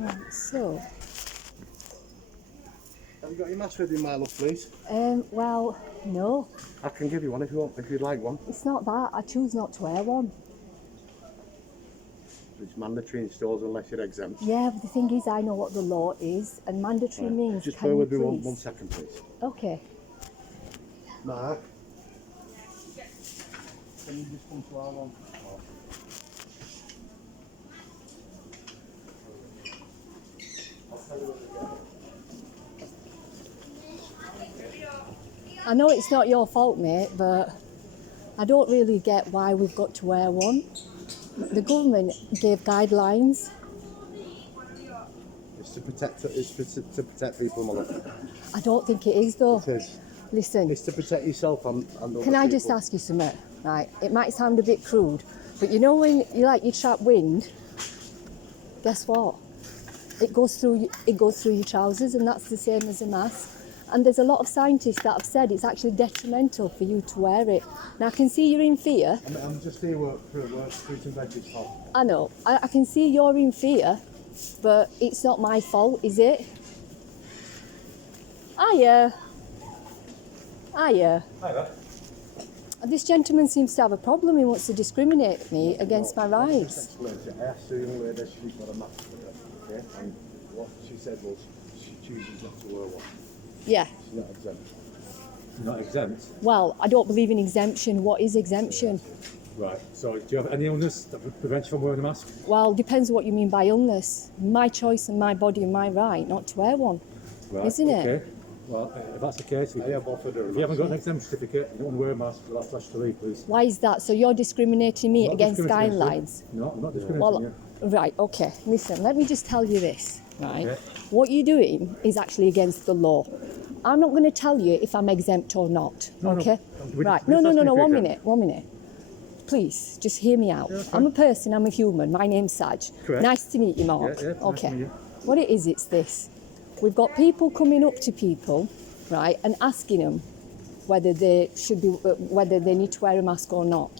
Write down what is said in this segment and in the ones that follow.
Right, so... Have you got your mask ready, my love, please? Well, no. I can give you one if you want, if you'd like one. It's not that. I choose not to wear one. It's mandatory in stores unless you're exempt. Yeah, but the thing is, I know what the law is, and mandatory means... Just can bear you with me please? one second, please. Okay. Mark, can you just come to our one? I know it's not your fault, mate, but I don't really get why we've got to wear one. The government gave guidelines. It's to protect people, my love. I don't think it is, though. It is. Listen. It's to protect yourself and other Can I people. just ask you something? Right, it might sound a bit crude, but you know when you trap wind, guess what? It goes through your trousers, and that's the same as a mask. And there's a lot of scientists that have said it's actually detrimental for you to wear it. Now I can see you're in fear. I'm just here for work, fruit and veggies, Tom. I know. I can see you're in fear, but it's not my fault, is it? Hiya. Hi there. This gentleman seems to have a problem. He wants to discriminate me against my rights. I asked the young lady if she's got a mask, okay? And what she said was she chooses not to wear one. Yeah. She's not exempt. She's not exempt? Well, I don't believe in exemption. What is exemption? Right, so do you have any illness that would prevent you from wearing a mask? Well, depends what you mean by illness. My choice and my body and my right not to wear one. Right, isn't okay. it? Well, if that's the case, I have offered her a if you haven't got an exempt certificate, you don't want to wear a mask, you'll have to ask to leave, please. Why is that? So you're discriminating me I'm not against discriminating you. guidelines? No, I'm not discriminating Well, you. right, okay. Listen, let me just tell you this, right? Okay. What you're doing is actually against the law. I'm not going to tell you if I'm exempt or not, No, no. okay? We Right, just no, asked me if one you're minute. Please, just hear me out. Yeah, okay. I'm a person, I'm a human. My name's Saj. Correct. Nice to meet you, Mark. Yeah, nice okay. to meet you. What it is, it's this. We've got people coming up to people, right, and asking them whether they need to wear a mask or not.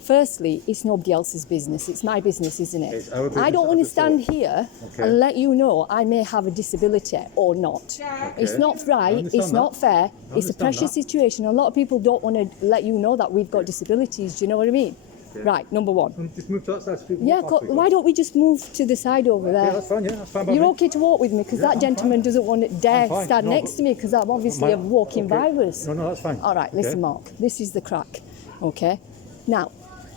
Firstly, it's nobody else's business. It's my business, isn't it? It's our business I don't at want to the stand store. here Okay. and let you know I may have a disability or not. It's not right, understand it's not that. fair, it's a understand precious that. situation. A lot of people don't want to let you know that we've got disabilities, do you know what I mean? Okay. Right, number one. Just move to that side so people Yeah, walk past why don't we just move to the side over Yeah, there? that's fine, yeah, that's fine by You're me. okay to walk with me because Yeah, that I'm gentleman fine. doesn't want to dare I'm fine. stand No, next but- to me because I'm obviously a walking virus. No, that's fine. All right, listen, Okay. Mark, this is the crack, okay? Now,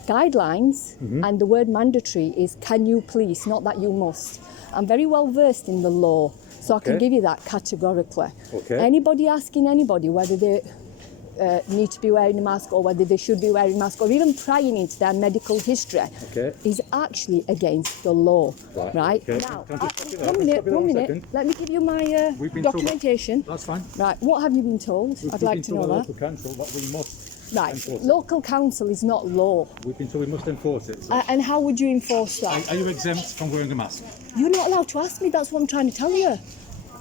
guidelines Mm-hmm. and the word mandatory is can you please, not that you must. I'm very well versed in the law, so I can Okay. give you that categorically. Okay. Anybody asking anybody whether they need to be wearing a mask or whether they should be wearing a mask or even prying into their medical history Okay. is actually against the law, right? Okay. Now, Can I just stop you there? one Can I minute, stop you there one one minute. second? Let me give you my We've been told that- documentation. That's fine. Right, what have you been told? I'd like to know We've been told by that. local council that we must Right, enforce it. local council is not law. We've been told we must enforce it. So And how would you enforce that? are you exempt from wearing a mask? You're not allowed to ask me, that's what I'm trying to tell you.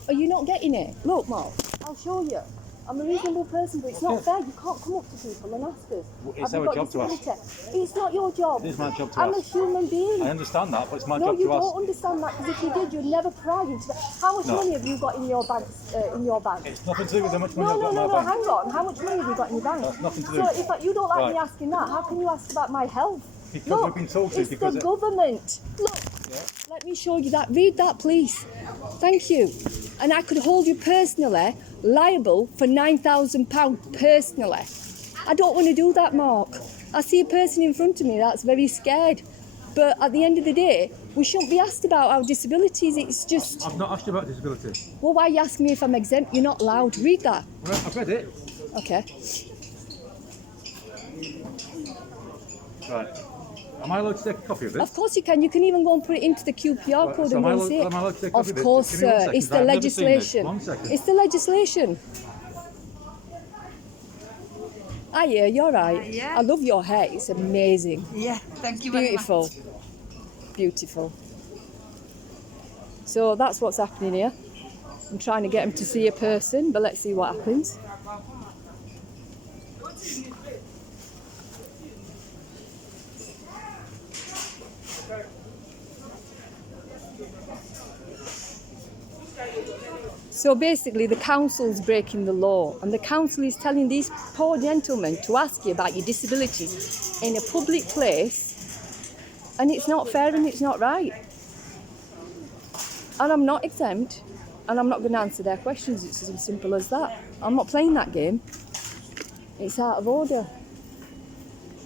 Are you not getting it? Look, Mark, I'll show you. I'm a reasonable person, but it's not fair. You can't come up to people and ask us. Well, it's have you our got job to ask. disability? It's not your job. It is my job to I'm ask. a human being. I understand that, but it's my No, job you to ask. don't understand that, because if you did, you'd never pry into that. How much No. money have you got in your bank? It's nothing to do with how much money No, I've got in my bank. hang on. How much money have you got in your bank? That's nothing to do. So if you don't like me Right. asking that, how can you ask about my health? Because Look, we've been told to, it's because the it- government. Look, let me show you that. Read that, please. Thank you. And I could hold you personally liable for £9,000 personally. I don't want to do that, Mark. I see a person in front of me that's very scared. But at the end of the day, we shouldn't be asked about our disabilities. It's just, I've not asked you about disability. well, why are you asking me if I'm exempt? You're not allowed. Read that. Well, I've read it. Okay. Right. Am I allowed to take a copy of this? Of course you can. You can even go and put it into the QPR Right, code so and am I go and see it. am I allowed to take a copy Of of this? course, Give me 1 sir. second, It's the I've never seen this. legislation. 1 second. It's the legislation. Hiya, you're right. Yeah. I love your hair. It's amazing. Yeah, thank you very Beautiful. much. Beautiful. So that's what's happening here. I'm trying to get him to see a person, but let's see what happens. So basically the council's breaking the law, and the council is telling these poor gentlemen to ask you about your disabilities in a public place, and it's not fair and it's not right. And I'm not exempt, and I'm not going to answer their questions. It's as simple as that. I'm not playing that game. It's out of order.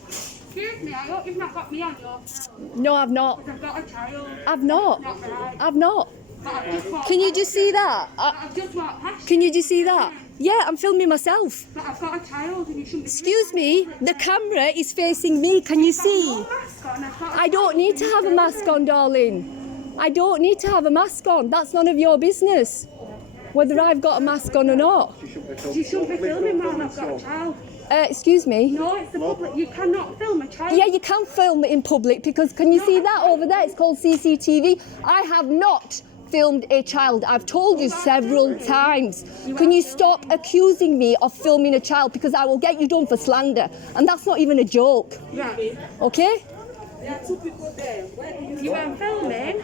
Excuse me, I hope you've not got me on your phone. No, I've not. I've got a child. I've not. Not right. I've not. But I've just walked Can you past just see that? I've just walked past Can you. you just see that? Yeah, I'm filming myself. But I've got a child and you shouldn't be... Excuse me, the camera is facing me. Can you see? I've got no mask on, I've got a I don't child need and to you have a shouldn't mask on, darling. I don't need to have a mask on. That's none of your business. Whether I've got a mask on or not. You shouldn't be filming while I've got a child. Excuse me? No, it's the public. You cannot film a child. Yeah, you can film it in public because can you see that over there? It's called CCTV. I have not filmed a child. I've told you several times. Can you stop accusing me of filming a child, because I will get you done for slander, and that's not even a joke. Right. Okay? You weren't filming?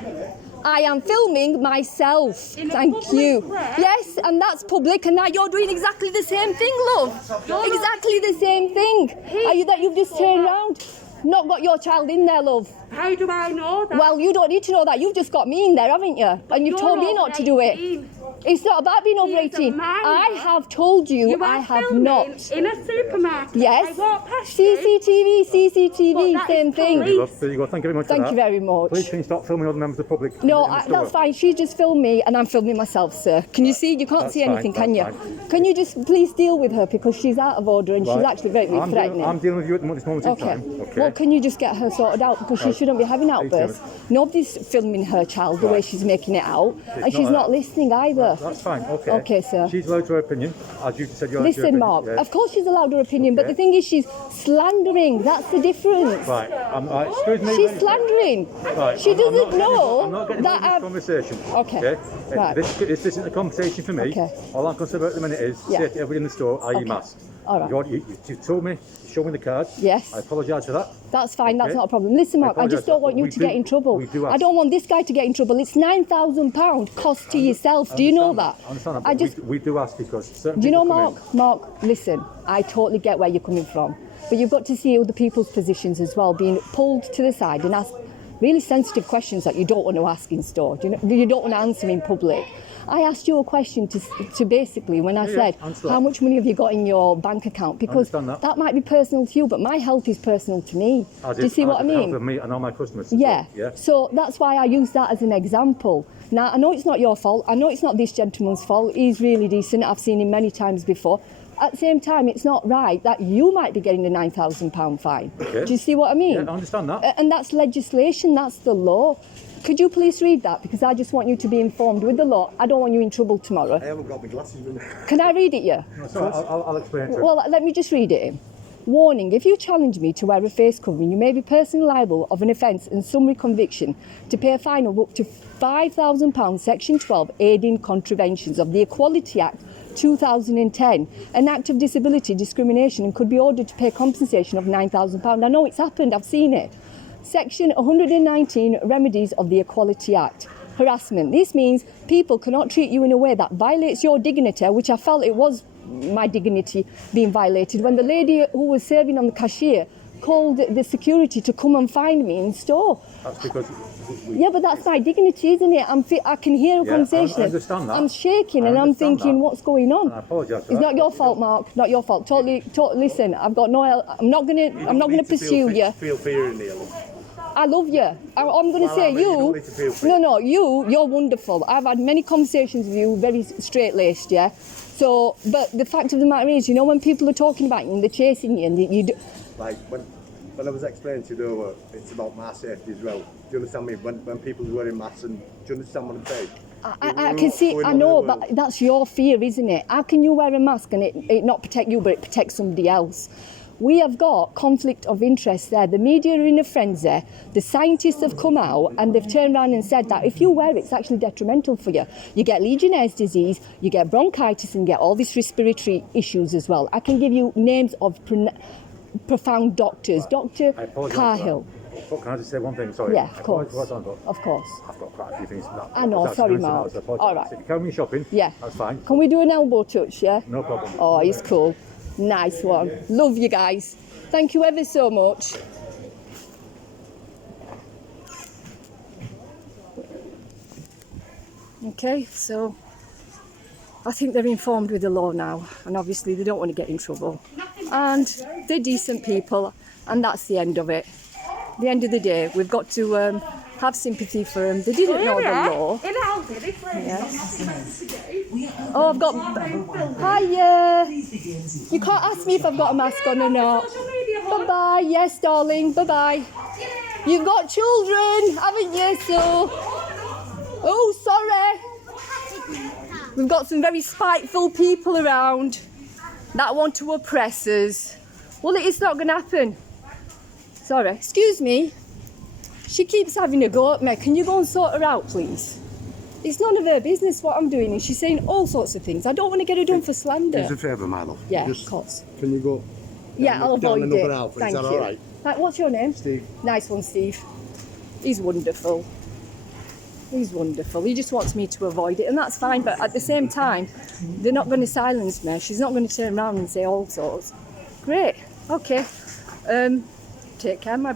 I am filming myself. In a Thank public you. place? Yes, and that's public, and now you're doing exactly the same thing, love. Exactly the same thing. Are you that you've just turned round? Not got your child in there, love. How do I know that? Well, you don't need to know that. You've just got me in there, haven't you? And you've You're told me over not to do it. 18. It's not about being over He is a 18. minor. I have told you, You I are have filming not. in a supermarket. Yes. I walked past you. CCTV, But CCTV, that same is thing. police. There you go. Thank you very much. Thank you very much. Please, can you stop filming other members of the public? No, in the store? that's fine. She just filmed me and I'm filming myself, sir. Can you see? You can't That's see fine, anything, can you? that's fine. Can you just please deal with her, because she's out of order and she's Right. actually very threatening. I'm dealing with you at this moment in Okay. time. Okay. Well, can you just get her sorted out, because she shouldn't be having outbursts. Nobody's filming her child the way she's making it out, and she's not listening either. That's fine. Okay. Okay, sir. She's allowed her opinion, as you said. You're allowed your Listen, opinion. Mark, Yeah. of course she's allowed her opinion, but the thing is she's slandering. That's the difference. Right. Excuse me. She's slandering. Right. She I'm not doesn't getting know I'm not getting that involved in this conversation. Okay. Right. This isn't a conversation for me. Okay. All I'm concerned about at the minute is Yeah. say to everybody in the store, are you Okay. masked? All right. You told me, you showed me the card. Yes. I apologise for that. That's fine, that's Okay. not a problem. Listen, Mark, I just apologise. don't want you We to do- get in trouble. we do I ask. don't want this guy to get in trouble. It's £9,000 cost to yourself. Do you know that? I understand that. I But just, we do ask because certain do you know, people come in. Mark, listen, I totally get where you're coming from. But you've got to see other people's positions as well, being pulled to the side and asked really sensitive questions that you don't want to ask in store. Do you don't want to answer in public. I asked you a question to basically, when I said, understood. how much money have you got in your bank account? Because Understand that. might be personal to you, but my health is personal to me. As Do you is- see as what I is the health mean? of me and all my customers. as Yeah. well. Yeah. So that's why I use that as an example. Now, I know it's not your fault. I know it's not this gentleman's fault. He's really decent. I've seen him many times before. At the same time, it's not right that you might be getting a £9,000 fine. Okay. Do you see what I mean? Yeah, I understand that. And that's legislation. That's the law. Could you please read that? Because I just want you to be informed with the law. I don't want you in trouble tomorrow. I haven't got my glasses with me. Can I read it, yeah? So I'll explain to you. Well, let me just read it in. Warning, if you challenge me to wear a face covering, you may be personally liable of an offence and summary conviction to pay a fine of up to £5,000, Section 12, aiding contraventions of the Equality Act 2010, an act of disability discrimination, and could be ordered to pay compensation of £9,000. I know it's happened, I've seen it. Section 119, remedies of the Equality Act. Harassment. This means people cannot treat you in a way that violates your dignity, which I felt it was my dignity being violated when the lady who was serving on the cashier called the security to come and find me in store. That's because Yeah, but that's my dignity, isn't it? I can hear a Yeah, conversation. I understand that. I'm shaking I and I'm understand thinking, that. what's going on? And I apologise for It's that. not your fault, Mark. Not your fault. Totally. Listen, I'm not gonna pursue you. Feel fear in here. I love you. I'm going to Well, say you don't need to feel free. No, you're wonderful. I've had many conversations with you, very straight-laced, yeah? So, but the fact of the matter is, you know, when people are talking about you and they're chasing you and Like when I was explaining to you, it's about my safety as well. Do you understand me? When people are wearing masks, and do you understand what I'm saying? I can see, I know, but that's your fear, isn't it? How can you wear a mask and it not protect you, but it protects somebody else? We have got conflict of interest there. The media are in a frenzy. The scientists have come out and they've turned around and said that if you wear it, it's actually detrimental for you. You get Legionnaire's disease, you get bronchitis, and get all these respiratory issues as well. I can give you names of profound doctors. Dr. I apologise for Cahill. But can I just say one thing? Sorry. Yeah, of course. What's on, but Of course. I've got quite a few things. I know, that's sorry, mentioned now, Mark. so I apologise. All right. If you carry me shopping, Yeah. that's fine. Can we do an elbow touch, yeah? No problem. Oh, he's cool. Nice one. Love you guys. Thank you ever so much. Okay, so I think they're informed with the law now, and obviously they don't want to get in trouble. And they're decent people, and that's the end of it. The end of the day, we've got to have sympathy for them. They didn't know the law. Yeah. Oh, I've got. Hiya. You can't ask me if I've got a mask on or not. Bye bye. Yes, darling. Bye bye. You've got children, haven't you? So. Oh, sorry. We've got some very spiteful people around that want to oppress us. Well, it's not going to happen. Sorry. Excuse me. She keeps having a go at me. Can you go and sort her out, please? It's none of her business what I'm doing, and she's saying all sorts of things. I don't want to get her done for slander. It's a favour, my love. Yeah, Just, of course. Can you go? Yeah, I'll down avoid another it. aisle, please? Thank Is that you. all right? Right, what's your name? Steve. Nice one, Steve. He's wonderful. He's wonderful. He just wants me to avoid it, and that's fine. But at the same time, they're not going to silence me. She's not going to turn around and say all sorts. Great. Okay. Take care, my